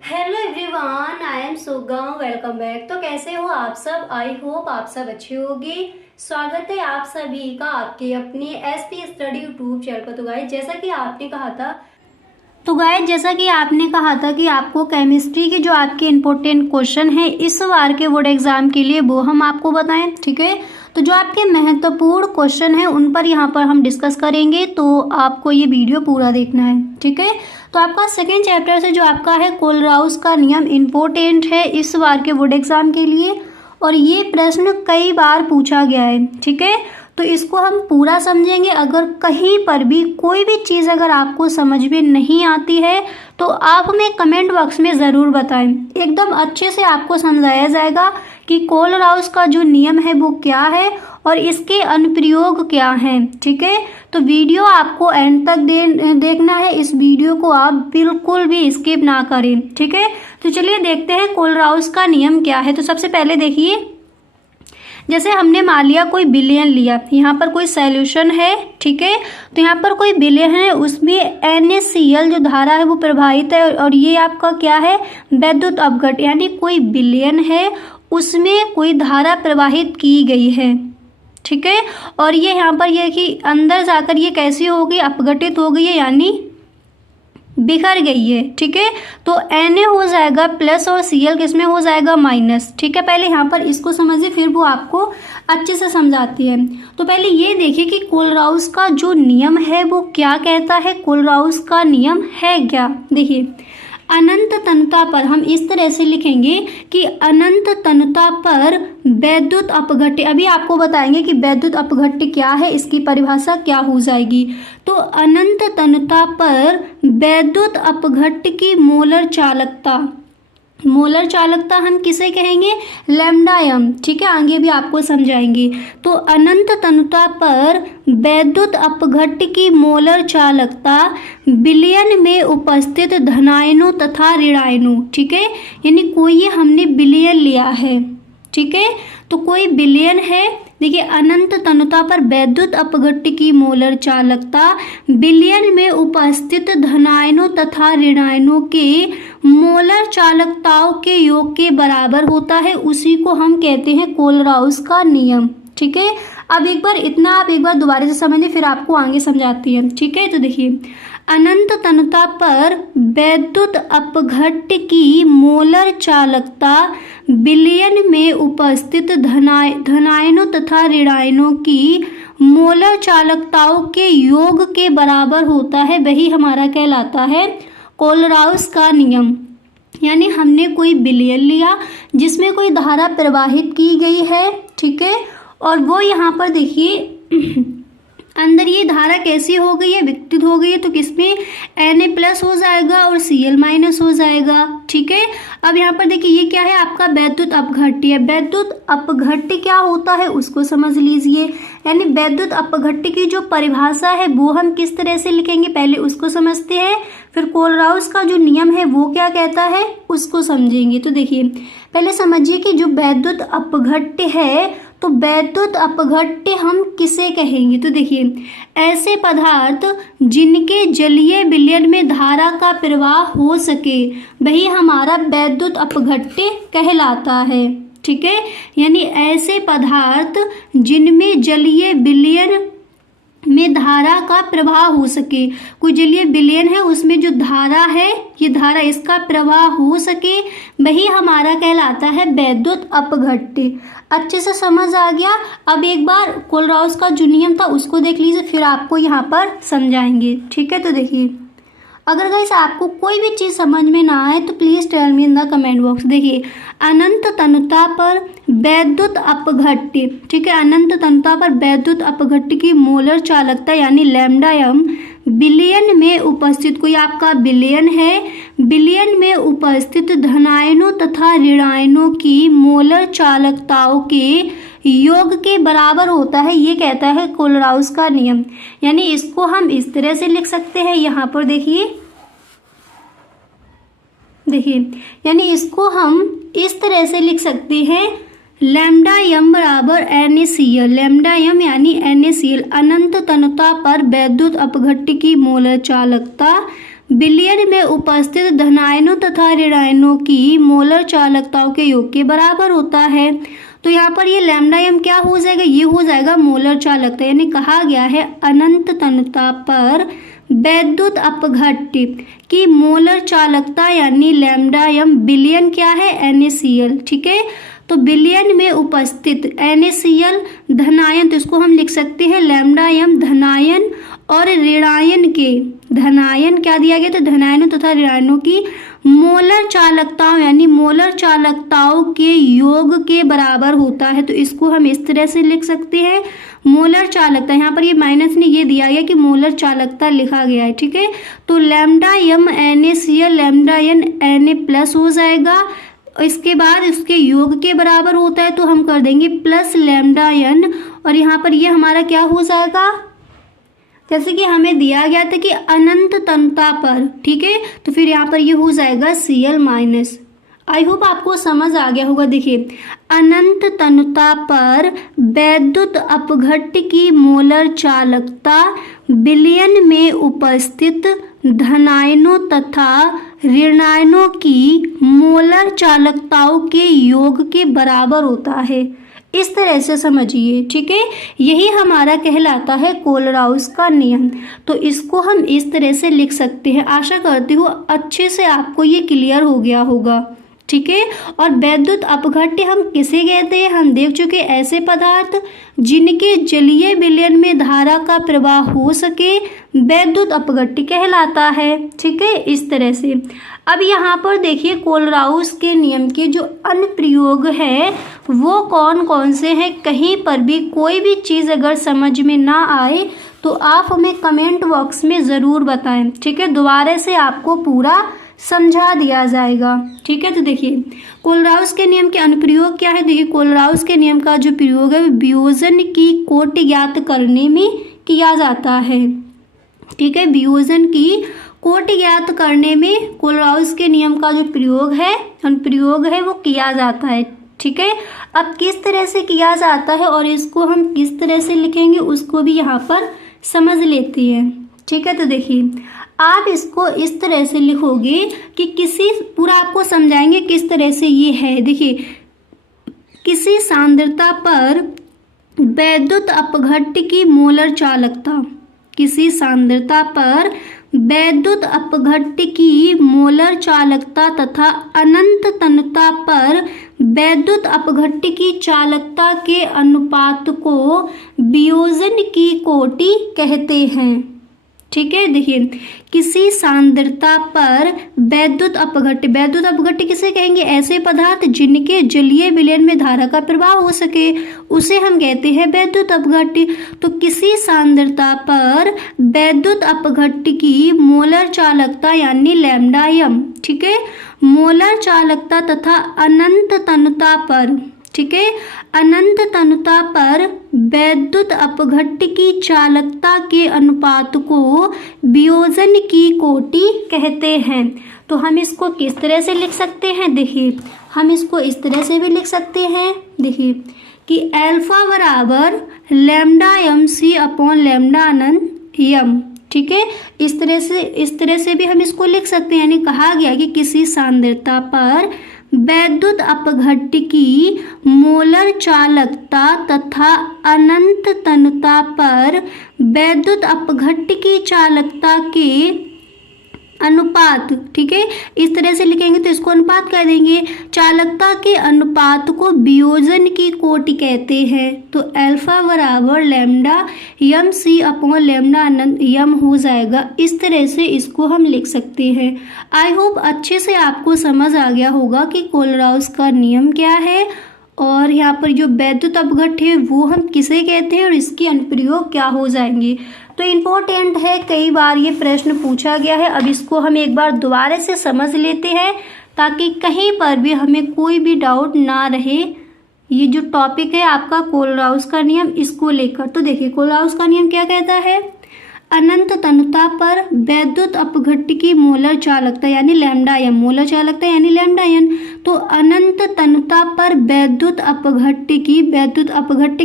Hello everyone, I am सुगम। Welcome back. तो कैसे हो आप सब? आई होप आप सब अच्छे होंगे। स्वागत है आप सभी का आपके अपने एसपी स्टडी यूट्यूब चैनल पर। तो गाइस जैसा कि आपने कहा था कि आपको केमिस्ट्री के जो आपके इम्पोर्टेंट क्वेश्चन है इस बार के बोर्ड एग्जाम के लिए वो हम आपको बताएं, ठीक है। तो जो आपके महत्वपूर्ण क्वेश्चन है उन पर यहाँ पर हम डिस्कस करेंगे, तो आपको ये वीडियो पूरा देखना है, ठीक है। तो आपका सेकेंड चैप्टर से जो आपका है कोलराउस का नियम इम्पोर्टेंट है इस बार के बोर्ड एग्जाम के लिए, और ये प्रश्न कई बार पूछा गया है, ठीक है। तो इसको हम पूरा समझेंगे। अगर कहीं पर भी कोई भी चीज़ अगर आपको समझ में नहीं आती है तो आप हमें कमेंट बॉक्स में ज़रूर बताएं। एकदम अच्छे से आपको समझाया जाएगा कि कोलराउस का जो नियम है वो क्या है और इसके अनुप्रयोग क्या हैं, ठीक है। तो वीडियो आपको एंड तक देखना है। इस वीडियो को आप बिल्कुल भी स्किप ना करें, ठीक है। तो चलिए देखते हैं कोलराउस का नियम क्या है। तो सबसे पहले देखिए, जैसे हमने मान लिया कोई विलयन लिया, यहाँ पर कोई सॉल्यूशन है, ठीक है। तो यहाँ पर कोई विलयन है, उसमें NaCl जो धारा है वो प्रवाहित है, और ये आपका क्या है, वैद्युत अपघट्य, यानी कोई विलयन है उसमें कोई धारा प्रवाहित की गई है, ठीक है। और ये यहाँ पर ये कि अंदर जाकर ये कैसी होगी, अपघटित हो गई है, यानी बिखर गई है, ठीक है। तो Na हो जाएगा प्लस और Cl किसमें हो जाएगा माइनस, ठीक है। पहले यहाँ पर इसको समझिए, फिर वो आपको अच्छे से समझाती है। तो पहले ये देखिए कि कोलराउस का जो नियम है वो क्या कहता है। कोलराउस का नियम है क्या, देखिए, अनंत तनता पर हम इस तरह से लिखेंगे कि अनंत तनता पर वैद्युत अपघट्य, अभी आपको बताएंगे कि वैद्युत अपघट्य क्या है, इसकी परिभाषा क्या हो जाएगी। तो अनंत तनता पर वैद्युत अपघट्य की मोलर चालकता, मोलर चालकता हम किसे कहेंगे, लैम्डा एम, ठीक है, आगे भी आपको समझाएंगे। तो अनंत तनुता पर वैद्युत अपघट्य की मोलर चालकता विलयन में उपस्थित धनायनों तथा ऋणायनों, ठीक है। यानी कोई हमने विलयन लिया है, ठीक है। तो कोई विलयन है, देखिए, अनंत तनुता पर वैद्युत अपघट्य की मोलर चालकता विलयन में उपस्थित धनायनों तथा ऋणायनों के मोलर चालकताओं के योग के बराबर होता है। उसी को हम कहते हैं कोलराउस का नियम, ठीक है। अब एक बार इतना आप एक बार दोबारा से समझिए, फिर आपको आगे समझाती है, ठीक है। तो देखिए, अनंत तनुता पर वैद्युत अपघट्य की मोलर चालकता विलयन में उपस्थित धनायनों तथा ऋणायनों की मोलर चालकताओं के योग के बराबर होता है, वही हमारा कहलाता है कोलराउस का नियम। यानी हमने कोई विलयन लिया जिसमें कोई धारा प्रवाहित की गई है, ठीक है, और वो यहाँ पर देखिए अंदर ये धारा कैसी हो गई है, विकसित हो गई है। तो किसमें Na प्लस हो जाएगा और Cl माइनस हो जाएगा, ठीक है। अब यहाँ पर देखिए ये क्या है, आपका वैद्युत अपघट्य है। वैद्युत अपघट्य क्या होता है उसको समझ लीजिए। यानी वैद्युत अपघट्य की जो परिभाषा है वो हम किस तरह से लिखेंगे, पहले उसको समझते हैं, फिर कोलराउस का जो नियम है वो क्या कहता है उसको समझेंगे। तो देखिए, पहले समझिए कि जो वैद्युत अपघट्य है, तो वैद्युत अपघट्य हम किसे कहेंगे। तो देखिए, ऐसे पदार्थ जिनके जलीय विलयन में धारा का प्रवाह हो सके वही हमारा वैद्युत अपघट्य कहलाता है, ठीक है। यानी ऐसे पदार्थ जिनमें जलीय विलयन में धारा का प्रवाह हो सके, कोई जलीय विलयन है उसमें जो धारा है, ये धारा इसका प्रवाह हो सके, वही हमारा कहलाता है वैद्युत अपघट्य। अच्छे से समझ आ गया। अब एक बार कोलराउस का जो नियम था उसको देख लीजिए, फिर आपको यहाँ पर समझाएंगे, ठीक है। तो देखिए, अगर गाइस आपको कोई भी चीज़ समझ में ना आए तो please tell me in the comment box. देखिए, अनंत तनुता पर वैद्युत अपघट्य, ठीक है, अनंत तनुता पर वैद्युत अपघट्य की मोलर चालकता यानी लैम्डा एम विलयन में उपस्थित, कोई आपका विलयन है, विलयन में उपस्थित धनायनों तथा ऋणायनों की मोलर चालकताओं के योग के बराबर होता है, ये कहता है कोलराउस का नियम। यानी इसको हम इस तरह से लिख सकते हैं, यहाँ पर देखिए, यानी इसको हम इस तरह से लिख सकते हैं, लैम्डा एम बराबर NaCl, लैम्डा एम यानी NaCl अनंत तनुता पर वैद्युत अपघट्य की मोलर चालकता विलयन में उपस्थित धनायनों तथा ऋणायनों की मोलर चालकताओं के योग के बराबर होता है। तो यहाँ पर ये लैम्डा एम क्या हो जाएगा, ये हो जाएगा मोलर चालकता। यानी कहा गया है अनंत तन्यता पर वैद्युत अपघट्य की मोलर चालकता यानी लैम्डा एम विलयन क्या है, NaCl। ठीक है, तो विलयन में उपस्थित NaCl धनायन, तो इसको हम लिख सकते हैं लैम्डा एम धनायन और ऋणायन के, धनायन क्या दिया गया, तो धनायनों तथा ऋणायनों की मोलर चालकताओं यानी मोलर चालकताओं के योग के बराबर होता है। तो इसको हम इस तरह से लिख सकते हैं मोलर चालकता। यहाँ पर ये माइनस में ये दिया गया कि मोलर चालकता लिखा गया है। ठीक है, तो lambda M NaCl lambda N Na+ हो जाएगा। इसके बाद इसके योग के बराबर होता है तो हम कर देंगे प्लस लैम्डा एन, और यहाँ पर ये हमारा क्या हो जाएगा, जैसे कि हमें दिया गया था कि अनंत तन्यता पर। ठीक है, तो फिर यहाँ पर ये हो जाएगा Cl-। आई होप आपको समझ आ गया होगा। देखिए, अनंत तन्यता पर वैद्युत अपघट्य की मोलर चालकता विलयन में उपस्थित धनायनों तथा ऋणायनों की मोलर चालकताओं के योग के बराबर होता है। इस तरह से समझिए। ठीक है, यही हमारा कहलाता है कोलराउस का नियम। तो इसको हम इस तरह से लिख सकते हैं। आशा करती हूँ अच्छे से आपको ये क्लियर हो गया होगा। ठीक है, और वैद्युत अपघट्य हम किसे कहते हैं, हम देख चुके ऐसे पदार्थ जिनके जलीय विलयन में धारा का प्रवाह हो सके वैद्युत अपघट्य कहलाता है। ठीक है, इस तरह से। अब यहाँ पर देखिए कोलराउस के नियम के जो अनुप्रयोग है वो कौन कौन से हैं। कहीं पर भी कोई भी चीज़ अगर समझ में ना आए तो आप हमें कमेंट बॉक्स में ज़रूर बताएं। ठीक है, दोबारा से आपको पूरा समझा दिया जाएगा। ठीक है, तो देखिए कोलराउस के नियम के अनुप्रयोग क्या है। देखिए कोलराउस के नियम का जो प्रयोग है वियोजन की कोटि ज्ञात करने में किया जाता है। ठीक है, वियोजन की कोटि ज्ञात करने में कोलराउस के नियम का जो प्रयोग है, अनुप्रयोग है, वो किया जाता है। ठीक है, अब किस तरह से किया जाता है और इसको हम किस तरह से लिखेंगे उसको भी यहाँ पर समझ लेते हैं। ठीक है, तो देखिए आप इसको इस तरह से लिखोगे कि किसी, पूरा आपको समझाएंगे किस तरह से ये है। देखिए, किसी सांद्रता पर वैद्युत अपघट्य की मोलर चालकता, किसी सांद्रता पर वैद्युत अपघट्य की मोलर चालकता तथा अनंत तन्यता पर वैद्युत अपघट्य की चालकता के अनुपात को वियोजन की कोटि कहते हैं। ठीक है, देखिए किसी सांद्रता पर वैद्युत अपघट्य किसे कहेंगे, ऐसे पदार्थ जिनके जलीय विलयन में धारा का प्रवाह हो सके उसे हम कहते हैं वैद्युत अपघट्य। तो किसी सांद्रता पर वैद्युत अपघट्य की मोलर चालकता यानी लैम्डा एम, ठीक है, मोलर चालकता तथा अनंत तन्यता पर, ठीक है, अनंत तन्यता पर वैद्युत अपघट्य की चालकता के अनुपात को वियोजन की कोटि कहते हैं। तो हम इसको किस तरह से लिख सकते हैं, देखिए हम इसको इस तरह से भी लिख सकते हैं। देखिए कि अल्फा बराबर lambda M C upon lambda अनंत एम। ठीक है, इस तरह से भी हम इसको लिख सकते हैं। यानी कहा गया कि किसी सांद्रता पर वैद्युत अपघट्य की मोलर चालकता तथा अनंत तन्यता पर वैद्युत अपघट्य की चालकता के अनुपात, ठीक है, इस तरह से लिखेंगे तो इसको अनुपात कह देंगे। चालकता के अनुपात को वियोजन की कोटि कहते हैं। तो अल्फा बराबर lambda M C upon lambda अनंत एम हो जाएगा। इस तरह से इसको हम लिख सकते हैं। आई होप अच्छे से आपको समझ आ गया होगा कि कोलराउस का नियम क्या है और यहाँ पर जो वैद्युत अपघट्य है वो हम किसे कहते हैं और इसके अनुप्रयोग क्या हो जाएंगे। तो इम्पोर्टेंट है, कई बार ये प्रश्न पूछा गया है। अब इसको हम एक बार दोबारा से समझ लेते हैं ताकि कहीं पर भी हमें कोई भी डाउट ना रहे। ये जो टॉपिक है आपका कोलराउस का नियम, इसको लेकर। तो देखिए कोलराउस का नियम क्या कहता है, अनंत तनुता पर वैद्युत अपघट्य मोलर चालकता यानी लैम्डा एम, मोलर चालकता यानी लैम्डा एन। तो अनंत तनुता पर वैद्युत अपघट्य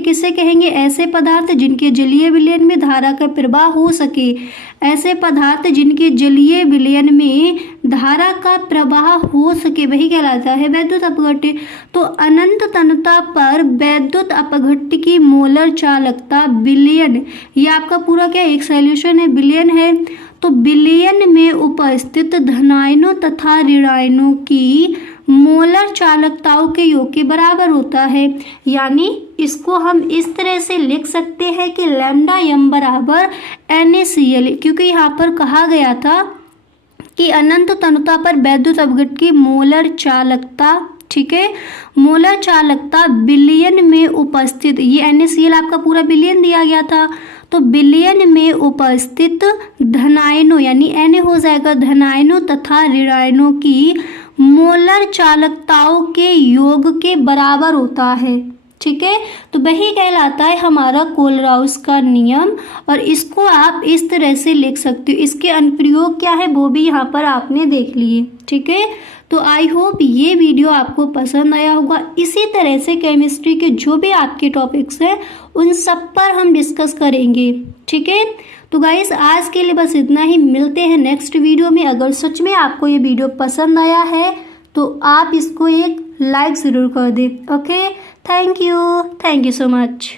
किसे कहेंगे? ऐसे पदार्थ जिनके जलीय विलयन में धारा का प्रवाह हो सके, ऐसे पदार्थ जिनके जलीय विलयन में धारा का प्रवाह हो सके वही कहलाता है वैद्युत अपघट्य। तो अनंत तनुता पर वैद्युत अपघट्य की मोलर चालकता विलयन, ये आपका पूरा क्या एक सॉल्यूशन है, विलयन है। तो विलयन में उपस्थित धनायनों तथा ऋणायनों की मोलर चालकताओं के योग के बराबर होता है। यानी इसको हम इस तरह से लिख सकते हैं कि लैम्डा एम बराबर NaCl, क्योंकि यहाँ पर कहा गया था कि अनंत तनुता पर वैद्युत अपघट्य की मोलर चालकता, ठीक है, मोलर चालकता विलयन में उपस्थित, ये NaCl आपका पूरा विलयन दिया गया था। तो विलयन में उपस्थित धनायनों यानी Na हो जाएगा धनायनों तथा ऋणायनों की मोलर चालकताओं के योग के बराबर होता है, ठीक है। तो वही कहलाता है हमारा कोलराउस का नियम, और इसको आप इस तरह से लिख सकते हो। इसके अनुप्रयोग क्या है वो भी यहाँ पर आपने देख लिए, ठीक है। तो आई होप ये वीडियो आपको पसंद आया होगा। इसी तरह से केमिस्ट्री के जो भी आपके टॉपिक्स हैं उन सब पर हम डिस्कस करेंगे, ठीक है। तो गाइस आज के लिए बस इतना ही, मिलते हैं नेक्स्ट वीडियो में। अगर सच में आपको ये वीडियो पसंद आया है तो आप इसको एक लाइक ज़रूर कर दें। Okay, thank you so much.